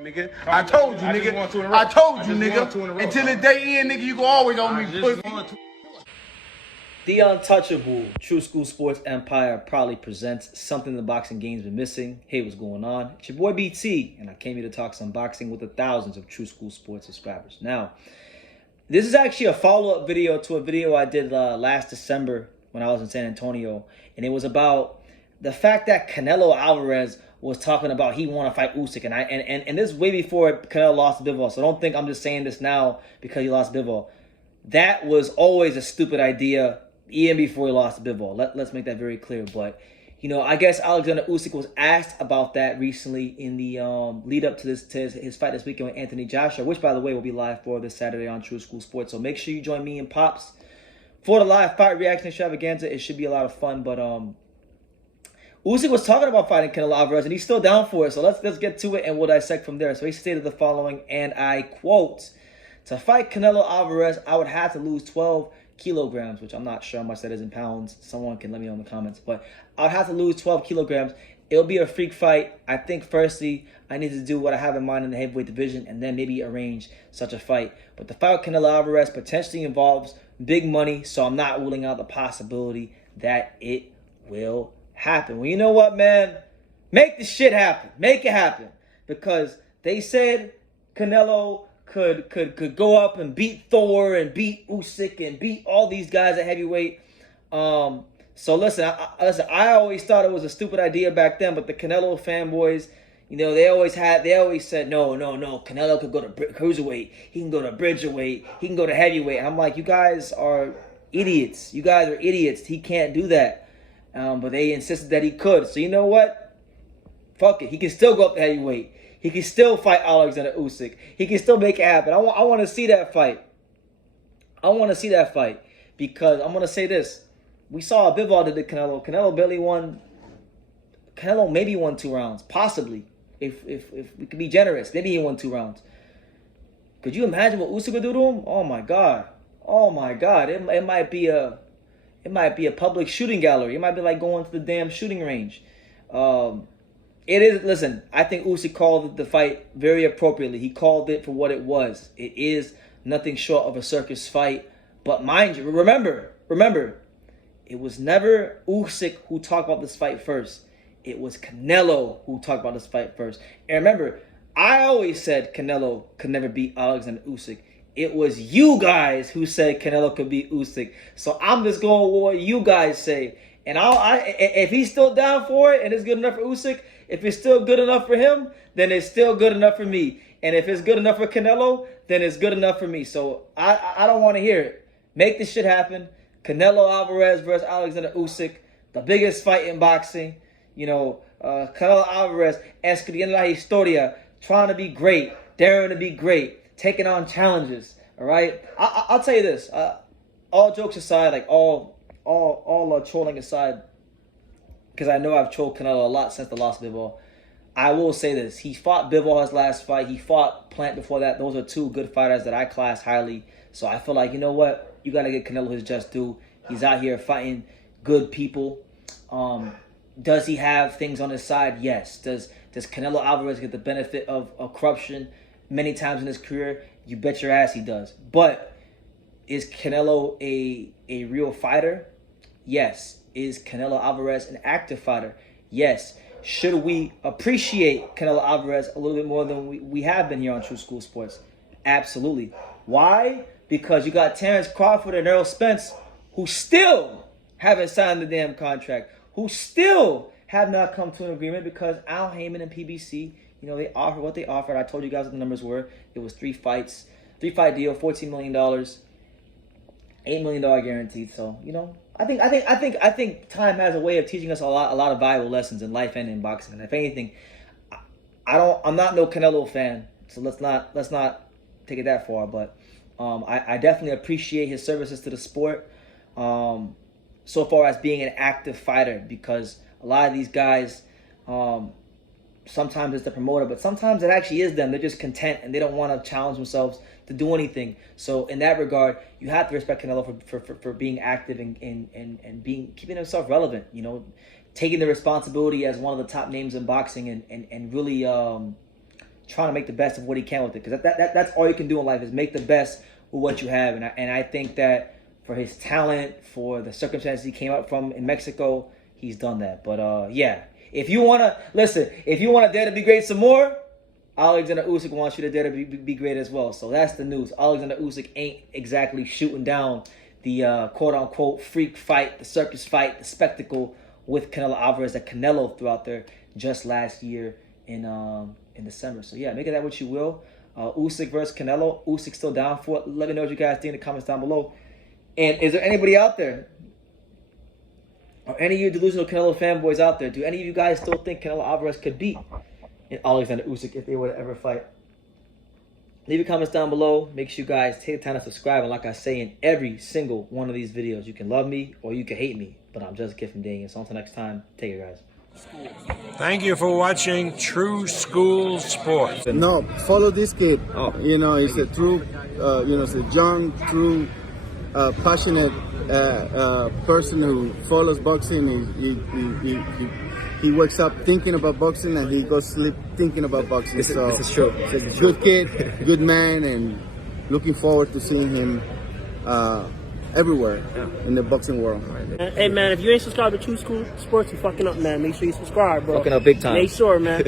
Nigga, I told you, nigga. I told you, nigga. Until the day end, nigga, you can always on me, pussy. The untouchable True School Sports Empire proudly presents something the boxing game's been missing. Hey, what's going on? It's your boy BT, and I came here to talk some boxing with the thousands of True School Sports subscribers. Now, this is actually a follow-up video to a video I did last December when I was in San Antonio, and it was about the fact that Canelo Alvarez was talking about he want to fight Usyk, and this is way before Canelo lost to Bivol, so don't think I'm just saying this now because he lost Bivol. That was always a stupid idea, even before he lost to Bivol. Let's make that very clear. But, you know, I guess Oleksandr Usyk was asked about that recently in the lead up to his fight this weekend with Anthony Joshua, which, by the way, will be live for this Saturday on True School Sports. So make sure you join me and Pops for the live fight reaction extravaganza. It should be a lot of fun. But Usyk was talking about fighting Canelo Alvarez, and he's still down for it. So let's get to it, and we'll dissect from there. So he stated the following, and I quote, "To fight Canelo Alvarez, I would have to lose 12 kilograms," which I'm not sure how much that is in pounds. Someone can let me know in the comments. But I'd have to lose 12 kilograms. It'll be a freak fight. I think, firstly, I need to do what I have in mind in the heavyweight division and then maybe arrange such a fight. But the fight with Canelo Alvarez potentially involves big money, so I'm not ruling out the possibility that it will happen. Well, you know what, man? Make the shit happen. Make it happen. Because they said Canelo could go up and beat Thor and beat Usyk and beat all these guys at heavyweight. So listen, I always thought it was a stupid idea back then, but the Canelo fanboys, you know, they always said, no, Canelo could go to cruiserweight, he can go to bridgerweight, he can go to heavyweight. And I'm like, you guys are idiots. You guys are idiots. He can't do that. But they insisted that he could. So you know what? Fuck it. He can still go up to heavyweight. He can still fight Oleksandr Usyk. He can still make it happen. I want to see that fight. I want to see that fight because I'm going to say this. We saw Bivol did to Canelo. Canelo barely won. Canelo maybe won 2 rounds. Possibly. If we could be generous. Maybe he won 2 rounds. Could you imagine what Usyk would do to him? Oh my God. Oh my God. It might be a public shooting gallery. It might be like going to the damn shooting range. It is, listen, I think Usyk called the fight very appropriately. He called it for what it was. It is nothing short of a circus fight. But mind you, remember, it was never Usyk who talked about this fight first. It was Canelo who talked about this fight first. And remember, I always said Canelo could never beat Oleksandr Usyk. It was you guys who said Canelo could beat Usyk. So I'm just going with what you guys say. And if he's still down for it and it's good enough for Usyk, if it's still good enough for him, then it's still good enough for me. And if it's good enough for Canelo, then it's good enough for me. So I don't want to hear it. Make this shit happen. Canelo Alvarez versus Oleksandr Usyk, the biggest fight in boxing. You know, Canelo Alvarez, escribiendo la historia, trying to be great, daring to be great, taking on challenges. All right, I'll tell you this. All jokes aside, like all trolling aside, because I know I've trolled Canelo a lot since the loss of Bivol. I will say this. He fought Bivol his last fight. He fought Plant before that. Those are 2 good fighters that I class highly. So I feel like, you know what? You got to get Canelo his just due. He's out here fighting good people. Does he have things on his side? Yes. Does Canelo Alvarez get the benefit of corruption many times in his career? You bet your ass he does. But is Canelo a real fighter? Yes. Is Canelo Alvarez an active fighter? Yes. Should we appreciate Canelo Alvarez a little bit more than we have been here on True School Sports? Absolutely. Why? Because you got Terrence Crawford and Errol Spence who still haven't signed the damn contract, who still have not come to an agreement because Al Heyman and PBC, you know, they offered what they offered. I told you guys what the numbers were. It was 3 fights, 3-fight deal, $14 million, $8 million guaranteed. So, you know, I think time has a way of teaching us a lot of valuable lessons in life and in boxing. And if anything, I'm not no Canelo fan, so let's not take it that far. But I definitely appreciate his services to the sport, so far as being an active fighter, because a lot of these guys, sometimes it's the promoter, but sometimes it actually is them. They're just content and they don't want to challenge themselves to do anything. So in that regard, you have to respect Canelo for being active and keeping himself relevant. You know, taking the responsibility as one of the top names in boxing and really trying to make the best of what he can with it. Because that's all you can do in life is make the best with what you have. And I think that for his talent, for the circumstances he came up from in Mexico, he's done that. But yeah, if you want to dare to be great some more, Oleksandr Usyk wants you to dare to be great as well. So that's the news. Oleksandr Usyk ain't exactly shooting down the quote-unquote freak fight, the circus fight, the spectacle with Canelo Alvarez that Canelo threw out there just last year in December. So yeah, make of that what you will. Usyk versus Canelo. Usyk still down for it. Let me know what you guys think in the comments down below. And is there anybody out there, or any of you delusional Canelo fanboys out there, do any of you guys still think Canelo Alvarez could beat Oleksandr Usyk if they were to ever fight? Leave your comments down below. Make sure you guys take the time to subscribe. And like I say in every single one of these videos, you can love me or you can hate me, but I'm just a kid from Daniel. So until next time, take care, guys. Thank you for watching True School Sports. No, follow this kid. Oh. You know, he's a true, he's a young, true, passionate person who follows boxing. He wakes up thinking about boxing and he goes to sleep thinking about boxing. This is true. Good kid, good man, and looking forward to seeing him everywhere in the boxing world. Hey man, if you ain't subscribed to True School Sports, you fucking up, man. Make sure you subscribe, bro. Fucking up big time. Make sure, man.